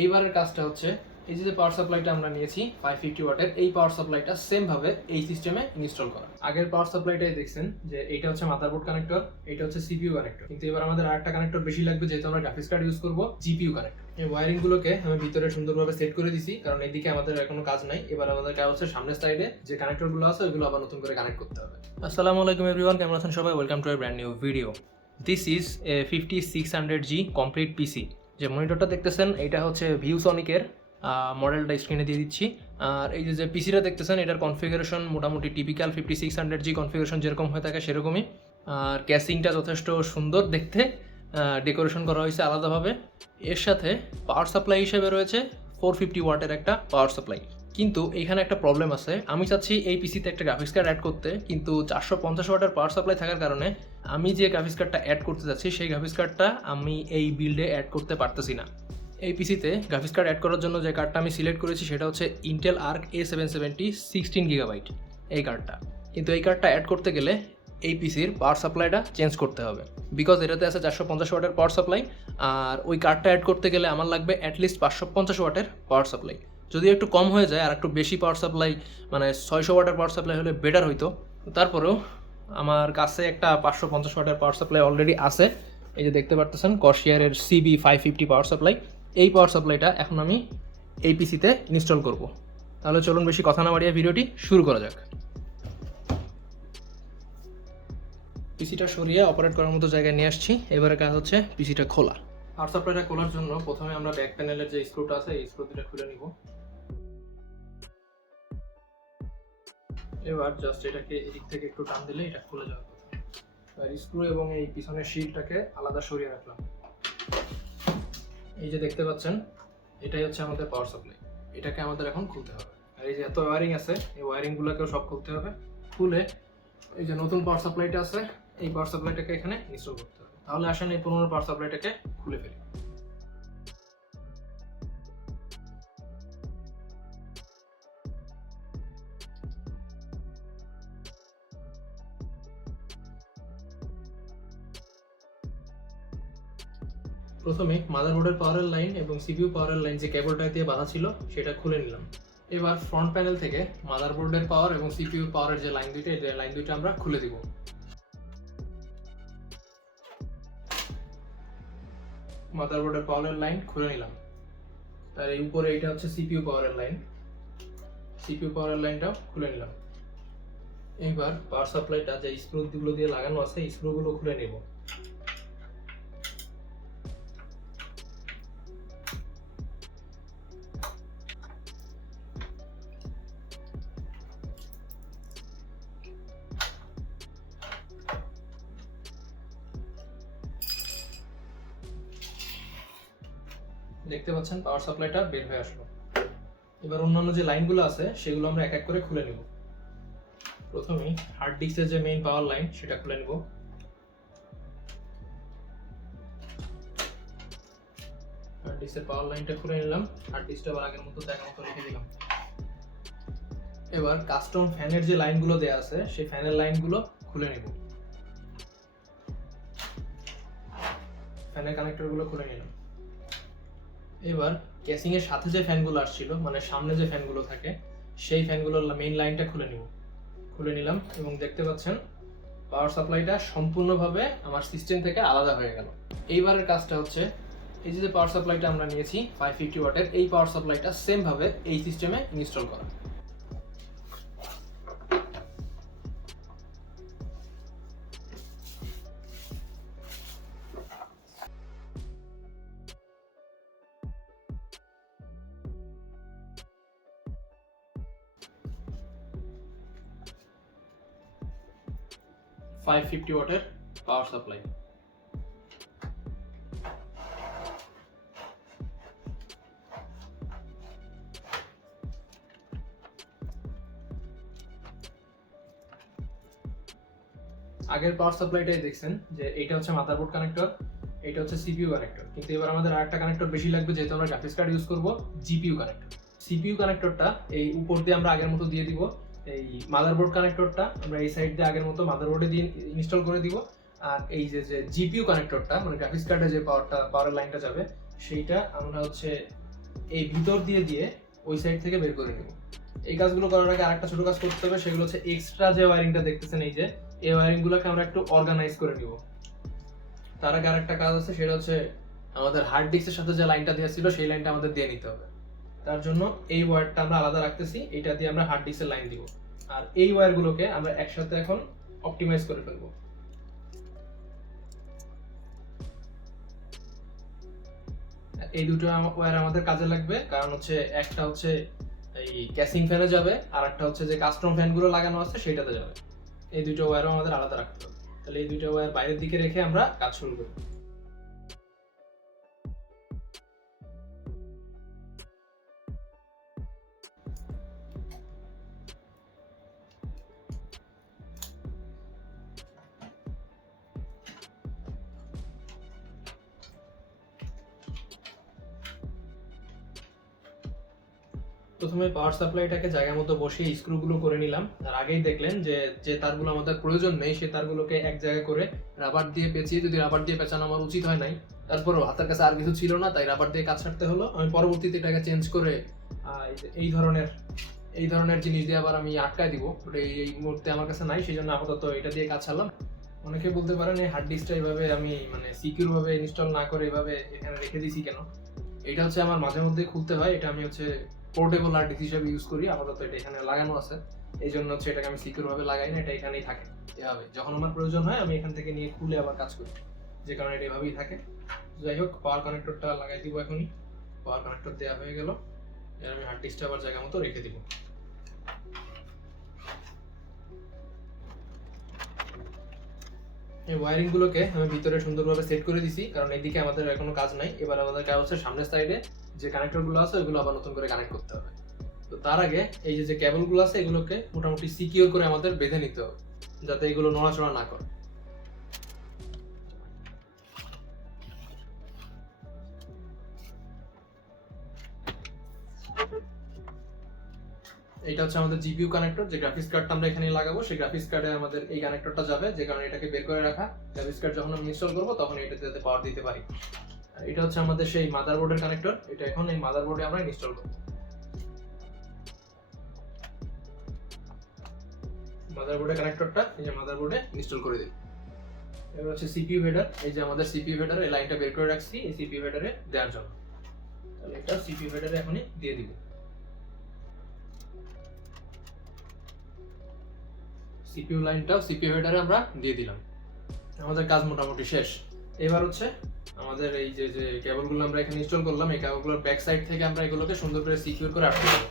এইবারের কাজটা হচ্ছে এই যে পাওয়ার সাপ্লাইটা আমরা নিয়েছি 550 ওয়াটের, এই পাওয়ার সাপ্লাইটা সেম ভাবে এই সিস্টেমে ইনস্টল করা। আগের পাওয়ার সাপ্লাইটাই দেখছেন যে এইটা হচ্ছে মাদারবোর্ড কানেক্টর, এটা হচ্ছে সিপিইউ কানেক্টর, কিন্তু এবার আমাদের আরেকটা কানেক্টর বেশি লাগবে যেহেতু আমরা গ্রাফিক্স কার্ড ইউজ করব, জিপিইউ কানেক্টর। এই ওয়্যারিং গুলোকে আমি ভিতরে সুন্দরভাবে সেট করে দিছি, কারণ এইদিকে আমাদের এখনো কাজ নাই। এবার আমাদের কাজ হচ্ছে সামনের সাইডে যে কানেক্টর গুলো আছে ওইগুলো আবার নতুন করে কানেক্ট করতে হবে। আসসালামু আলাইকুম এভরিওয়ান, কেমন আছেন সবাই? Welcome to a brand new video. This is a 5600G complete পিসি। যে মনিটরটা দেখতেছেন এটা হচ্ছে ভিউসনিকের, মডেলটা স্ক্রিনে দিয়ে দিচ্ছি। আর এই যে পিসিটা দেখতেছেন এটার কনফিগারেশন মোটামুটি টিপিক্যাল 5600G কনফিগারেশন যেরকম হয়ে থাকে সেরকমই। আর ক্যাসিংটা যথেষ্ট সুন্দর দেখতে, ডেকোরেশন করা হয়েছে আলাদাভাবে। এর সাথে পাওয়ার সাপ্লাই হিসেবে রয়েছে 450 ওয়াটের একটা পাওয়ার সাপ্লাই। কিন্তু এখানে একটা প্রবলেম আছে, আমি চাচ্ছি এই পিসিতে একটা গ্রাফিক্স কার্ড অ্যাড করতে, কিন্তু 450 ওয়াটের পাওয়ার সাপ্লাই থাকার কারণে আমি যে গ্রাফিক্স কার্ডটা অ্যাড করতে যাচ্ছি সেই গ্রাফিক্স কার্ডটা আমি এই বিল্ডে অ্যাড করতে পারতেছি না। এই পিসিতে গ্রাফিক্স কার্ড অ্যাড করার জন্য যে কার্ডটা আমি সিলেক্ট করেছি সেটা হচ্ছে ইন্টেল আর্ক A770 16 GB এই কার্ডটা। কিন্তু এই কার্ডটা অ্যাড করতে গেলে এই পিসির পাওয়ার সাপ্লাইটা চেঞ্জ করতে হবে, বিকজ এটাতে আছে 450 ওয়াটের পাওয়ার সাপ্লাই। আর ওই কার্ডটা অ্যাড করতে গেলে আমার লাগবে অ্যাটলিস্ট 550 ওয়াটের পাওয়ার সাপ্লাই। যদি একটু কম হয়ে যায় আর একটু বেশি পাওয়ার সাপ্লাই, মানে 600 ওয়াটের পাওয়ার সাপ্লাই হলে বেটার হইতো। তারপরেও আমার কাছে একটা 550 ওয়াটের পাওয়ার সাপ্লাই অলরেডি আছে। এই যে দেখতে পারতেছেন কর্সিয়ারের CB550 পাওয়ার সাপ্লাই। এই পাওয়ার সাপ্লাইটা এখন আমি এই পিসিতে ইনস্টল করব। তাহলে চলুন বেশি কথা না বাড়িয়ে ভিডিওটি শুরু করা যাক। পিসিটা সরিয়ে অপারেট করার মতো জায়গায় নিয়ে আসছি। এবারে কাজ হচ্ছে পিসিটা খোলা। পাওয়ার সাপ্লাইটা খোলার জন্য প্রথমে আমরা ব্যাক প্যানেলের যে স্ক্রুটা আছে এই স্ক্রু দুটো খুলে নিব। এবার জাস্ট এটাকে এদিক থেকে একটু টান দিলে এটা খুলে যাবে। আর স্ক্রু এবং এই পিছনের শিলটাকে আলাদা সরিয়ে রাখলাম। এই যে দেখতে পাচ্ছেন এটাই হচ্ছে আমাদের পাওয়ার সাপ্লাই, এটাকে আমাদের এখন খুলতে হবে। আর এই যে এত ওয়্যারিং আছে এই ওয়্যারিংগুলোকেও সব খুলতে হবে। খুলে এই যে নতুন পাওয়ার সাপ্লাইটা আছে এই পাওয়ার সাপ্লাইটাকে এখানে ইনস্টল করতে হবে। তাহলে আসেন এই পুরোনো পাওয়ার সাপ্লাইটাকে খুলে ফেলি। প্রথমে মাদারবোর্ডের পাওয়ারের লাইন এবং সিপিইউ পাওয়ারের লাইন যে কেবলটা দিয়ে বাঁধা ছিল সেটা খুলে নিলাম। এবার ফ্রন্ট প্যানেল থেকে মাদারবোর্ডের পাওয়ার এবং সিপিইউ পাওয়ারের যে লাইন দুইটা, এই লাইন দুইটা আমরা খুলে দিব। মাদারবোর্ডের পাওয়ারের লাইন খুলে নিলাম। তার এই উপরে এটা হচ্ছে সিপিইউ পাওয়ারের লাইন, সিপিইউ পাওয়ারের লাইনটাও খুলে নিলাম। এবার পাওয়ার সাপ্লাইটা যে স্ক্রুগুলো দিয়ে লাগানো আছে এই স্ক্রুগুলো খুলে নেব। দেখতে পাচ্ছেন পাওয়ার সাপ্লাইটা বের হয়ে আসলো। এবার অন্যান্য যে লাইনগুলো আছে সেগুলো আমরা এক এক করে খুলে নেব। প্রথমে হার্ড ডিস্কের যে মেইন পাওয়ার লাইন সেটা খুলে নেব। হার্ড ডিস্কের পাওয়ার লাইনটা খুলে নিলাম। হার্ড ডিস্কটা আবার আগের মতো দেখার মতো রেখে দিলাম। এবার কাস্টম ফ্যানের যে লাইনগুলো দেয়া আছে সেই ফ্যানের লাইনগুলো খুলে নেব। ফ্যানের কানেক্টরগুলো খুলে নিলাম। এবার কেসিং এর সাথে যে ফ্যানগুলো আসছিল, মানে সামনে যে ফ্যানগুলো থাকে সেই ফ্যানগুলোর মেইন লাইনটা খুলে নিলাম এবং দেখতে পাচ্ছেন পাওয়ার সাপ্লাইটা সম্পূর্ণভাবে আমার সিস্টেম থেকে আলাদা হয়ে গেল। এইবারের কাজটা হচ্ছে এই যে পাওয়ার সাপ্লাইটা আমরা নিয়েছি 550 ওয়াটের, এই পাওয়ার সাপ্লাইটা সেম ভাবে এই সিস্টেমে ইনস্টল করা। আগের পাওয়ার সাপ্লাইটাই দেখছেন যে এইটা হচ্ছে মাদারবোর্ড কানেক্টর, এটা হচ্ছে সিপিইউ কানেক্টর, কিন্তু এবার আমাদের আরেকটা কানেক্টর বেশি লাগবে যেহেতু আমরা গ্রাফিক্স কার্ড ইউজ করব, জিপিইউ কানেক্টর। সিপিইউ কানেক্টরটা এই উপর দিয়ে আমরা আগের মতো দিয়ে দিব। এই মাদারবোর্ড কানেক্টরটা আমরা এই সাইড দিয়ে আগের মতো মাদারবোর্ডে দিয়ে ইনস্টল করে দিব। আর এই যে জিপিইউ কানেক্টরটা মানে গ্রাফিক্স কার্ডে যে পাওয়ারের লাইনটা যাবে সেইটা আমরা হচ্ছে এই ভিতর দিয়ে দিয়ে ওই সাইড থেকে বের করে নিব। এই কাজগুলো করার আগে আরেকটা ছোট কাজ করতে হবে, সেগুলো হচ্ছে এক্সট্রা যে ওয়্যারিংটা দেখতেছেন এই যে এই ওয়্যারিংগুলোকে আমরা একটু অর্গানাইজ করে নিব। তার আগে আরেকটা কাজ আছে, সেটা হচ্ছে আমাদের হার্ড ডিস্কের সাথে যে লাইনটা দেওয়া ছিল সেই লাইনটা আমাদের দিয়ে নিতে হবে। তার জন্য এই ওয়্যারটা আমরা আলাদা রাখতেছি, এটা দিয়ে আমরা হার্ড ডিস্কের লাইন দিব। আর এই ওয়্যারগুলোকে আমরা একসাথে এখন অপটিমাইজ করে ফেলবো। এই দুটো ওয়্যার আমাদের কাজে লাগবে, কারণ হচ্ছে একটা হচ্ছে এই ক্যাসিং ফ্যানে যাবে, আর একটা হচ্ছে যে কাস্টম ফ্যানগুলো লাগানো আছে সেটাতে যাবে। এই দুটো ওয়্যারও আমাদের আলাদা রাখতে হবে। তাহলে এই দুটো ওয়্যার বাইরের দিকে রেখে আমরা কাজ শুরু করব। প্রথমে পাওয়ার সাপ্লাইটাকে জায়গা মতো বসিয়ে স্ক্রুগুলো করে নিলাম। আর আগেই দেখলেন যে যে তারগুলো আমাদের প্রয়োজন নেই সেই তারগুলোকে এক জায়গায় করে রাবার দিয়ে পেঁচিয়ে, যদি রাবার দিয়ে পেঁচানো আমার উচিত হয় নাই, তারপরও হাতের কাছে আর কিছু ছিল না তাই রাবার দিয়ে কাজ ছাড়তে হলো। আমি পরবর্তীতে এটাকে চেঞ্জ করে এই ধরনের জিনিস দিয়ে আবার আমি আটকায় দিব। ওটা এই মুহূর্তে আমার কাছে নাই, সেই জন্য আপাতত এটা দিয়ে কাজ ছাড়লাম। অনেকে বলতে পারেন এই হার্ড ডিস্কটা এইভাবে আমি মানে সিকিউর ভাবে ইনস্টল না করে এইভাবে এখানে রেখে দিয়েছি কেন। এটা হচ্ছে আমার মাঝে মধ্যে খুলতে হয়, এটা আমি হচ্ছে পোর্টেবল হার্ড ডিস্ক হিসেবে ইউজ করি। আপাতত এটা এখানে লাগানো আছে, এই জন্য হচ্ছে এটাকে আমি সিকিউর ভাবে লাগাই না, এটা এখানেই থাকে এভাবে। যখন আমার প্রয়োজন হয় আমি এখান থেকে নিয়ে খুলে আবার কাজ করি, যে কারণে এটা এভাবেই থাকে। যাই হোক, পাওয়ার কানেক্টরটা লাগাই দিব এখনই। পাওয়ার কানেক্টর দেওয়া হয়ে গেল, এর আমি হার্ড ডিস্কটা আবার জায়গা মতো রেখে দিব। এই ওয়্যারিং গুলোকে আমি ভিতরে সুন্দরভাবে সেট করে দিছি, কারণ এইদিকে আমাদের এখনো কাজ নাই। এবার আমাদের কাজ হচ্ছে সামনের সাইডে যে কানেক্টর গুলো আছে ওইগুলো আবার নতুন করে কানেক্ট করতে হবে। তো তার আগে এই যে কেবল গুলো আছে এগুলোকে মোটামুটি সিকিউর করে আমাদের বেঁধে নিতে হবে, যাতে এগুলো নড়াচড়া না করে। এটা হচ্ছে আমাদের জিপিইউ কানেক্টর, যে গ্রাফিক্স কার্ডটা আমরা এখানে লাগাবো সেই গ্রাফিক্স কার্ডে আমাদের এই কানেক্টরটা যাবে, যে কারণে এটাকে বের করে রাখা। গ্রাফিক্স কার্ড যখন আমি ইনস্টল করবো তখন এটাতে যাতে পাওয়ার দিতে পারি। আর এটা হচ্ছে আমাদের সেই মাদারবোর্ডের কানেক্টর, এটা এখন এই মাদারবোর্ডে আমরা ইনস্টল করব। মাদারবোর্ডের কানেক্টরটা এই যে মাদারবোর্ডে ইনস্টল করে দিই। এবার হচ্ছে সিপিইউ হেডার, এই যে আমাদের সিপিইউ হেডার এই লাইনটা বের করে রাখছি এই সিপিইউ হেডারে দেওয়ার জন্য। তাহলে এটা সিপিইউ হেডারে এখনই দিয়ে দিব। সিপিইউ লাইনটাও সিপিইউ হেডারে আমরা দিয়ে দিলাম। আমাদের কাজ মোটামুটি শেষ। এবার হচ্ছে আমাদের এই যে যে কেবলগুলো আমরা এখানে ইনস্টল করলাম, এই কেবলগুলোর ব্যাক সাইড থেকে আমরা এগুলোকে সুন্দর করে সিকিউর করে আটকে দেব,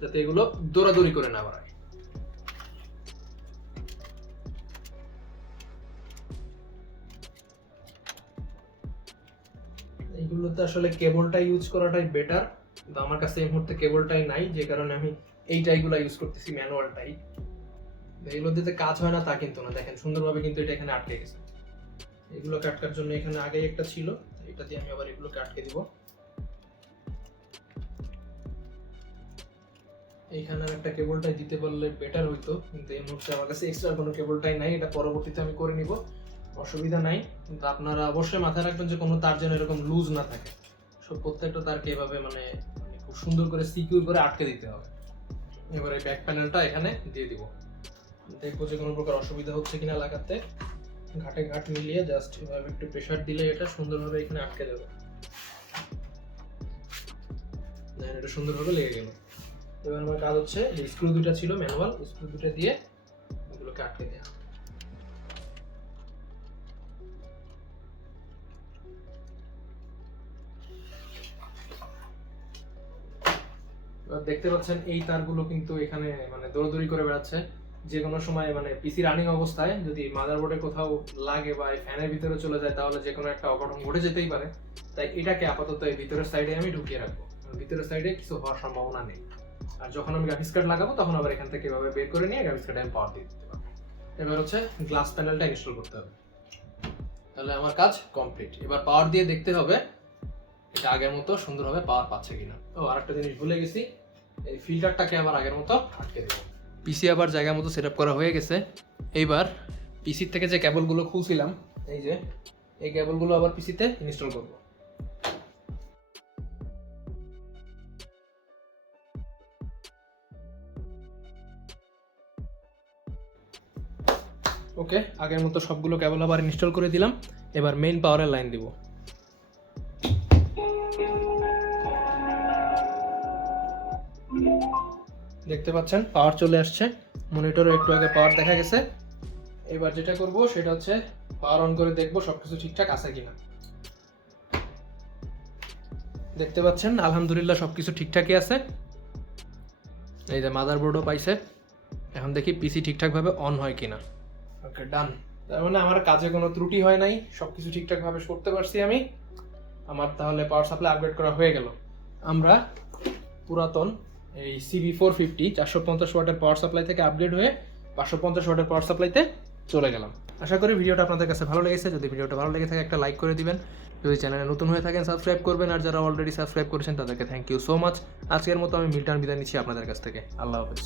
যাতে এগুলো দৌড়াদৌড়ি করে না বাড়ায়। এইগুলোতে আসলে কেবলটা ইউজ করাটাই বেটার, কিন্তু আমার কাছে এই মুহূর্তে কেবলটাই নাই, যে কারণে আমি এইটাইগুলো ইউজ করতেছি, ম্যানুয়ালটাই। এগুলো দিতে কাজ হয় না তা কিন্তু না, দেখেন সুন্দরভাবে কিন্তু এটা এখানে আটকে গেছে। এগুলোকে আটকার জন্য এখানে আগেই একটা ছিল, এটা দিয়ে আমি আবার এগুলোকে আটকে দিব। এইখানে একটা কেবলটাই দিতে পারলে বেটার হইতো, কিন্তু এই মুহূর্তে আমার কাছে এক্সট্রা কোনো কেবলটাই নাই। এটা পরবর্তীতে আমি করে নিব, অসুবিধা নাই। কিন্তু আপনারা অবশ্যই মাথায় রাখবেন যে কোনো তার যেন এরকম লুজ না থাকে। সব প্রত্যেকটা তারকে এভাবে মানে খুব সুন্দর করে সিকিউর করে আটকে দিতে হবে। এবার এই ব্যাক প্যানেলটা এখানে দিয়ে দিব, দেখবো যে কোনো প্রকার অসুবিধা হচ্ছে কিনা লাগাতে। ঘাটে ঘাট মিলিয়ে জাস্ট এভাবে একটু প্রেসার দিলে এটা সুন্দরভাবে এখানে আটকে যাবে। দেখেন এটা সুন্দরভাবে লেগে গেল। এবার আমার কাজ হচ্ছে যে স্ক্রু দুটো ছিল ম্যানুয়াল, স্ক্রু দুটো দিয়ে এগুলোকে আটকে দেওয়া। এবার দেখতে পাচ্ছেন এই তারগুলো কিন্তু এখানে মানে দৌড়াদৌড়ি করে বেড়াচ্ছে। যে কোনো সময় মানে পিসি রানিং অবস্থায় যদি মাদারবোর্ডে কোথাও লাগে বা ফ্যানের ভিতরে চলে যায় তাহলে যে কোনো একটা অঘটন ঘটে যেতেই পারে। তাই এটাকে আপাতত এই ভিতরের সাইডে আমি ঢুকিয়ে রাখবো, ভিতরের সাইডে কিছু হওয়ার সম্ভাবনা নেই। আর যখন আমি গ্রাফিক্স কার্ড লাগাবো তখন আবার এখান থেকে এভাবে বের করে নিয়ে গ্রাফিক্স কার্ডে আমি পাওয়ার দিয়ে দিতে পারবো। এবার হচ্ছে গ্লাস প্যানেলটা ইনস্টল করতে হবে। তাহলে আমার কাজ কমপ্লিট। এবার পাওয়ার দিয়ে দেখতে হবে এটা আগের মতো সুন্দরভাবে পাওয়ার পাচ্ছে কিনা। ও আরেকটা জিনিস ভুলে গেছি, এই ফিল্টারটাকে আবার আগের মতো আটকে দেবো। পিসি আবার জায়গা মতো সেট আপ করা হয়ে গেছে। এইবার পিসির থেকে যে কেবলগুলো খুলছিলাম এই যে এই কেবলগুলো আবার পিসিতে ইনস্টল করব। ওকে, আগের মতো সবগুলো কেবল আবার ইনস্টল করে দিলাম। এবার মেইন পাওয়ারের লাইন দিব। দেখতে পাচ্ছেন পাওয়ার চলে আসছে, মনিটরে একটু আগে পাওয়ার দেখা গেছে। এবার যেটা করব সেটা হচ্ছে পাওয়ার অন করে দেখব সবকিছু ঠিকঠাক আছে কিনা। দেখতে পাচ্ছেন আলহামদুলিল্লাহ সবকিছু ঠিকঠাকই আছে। এই যে মাদারবোর্ডও পাইছে। এখন দেখি পিসি ঠিকঠাকভাবে অন হয় কিনা। ওকে, ডান। তার মানে আমার কাজে কোনো ত্রুটি হয় নাই, সবকিছু ঠিকঠাকভাবে করতে পারছি আমি। আমার তাহলে পাওয়ার সাপ্লাই আপগ্রেড করা হয়ে গেল। আমরা পুরাতন এই CB450 450 ওয়াটের পাওয়ার সাপ্লাই থেকে আপগ্রেড হয়ে 550 ওয়াটের পাওয়ার সাপ্লাইতে চলে গেলাম। আশা করি ভিডিওটা আপনাদের কাছে ভালো লেগেছে। যদি ভিডিওটা ভালো লেগে থাকে একটা লাইক করে দিবেন, যদি চ্যানেলে নতুন হয়ে থাকেন সাবস্ক্রাইব করবেন, আর যারা অলরেডি সাবস্ক্রাইব করেছেন তাদেরকে থ্যাংক ইউ সো মাচ। আজকের মতো আমি মিল্টন বিদায় নিচ্ছি আপনাদের কাছ থেকে। আল্লাহ হাফেজ।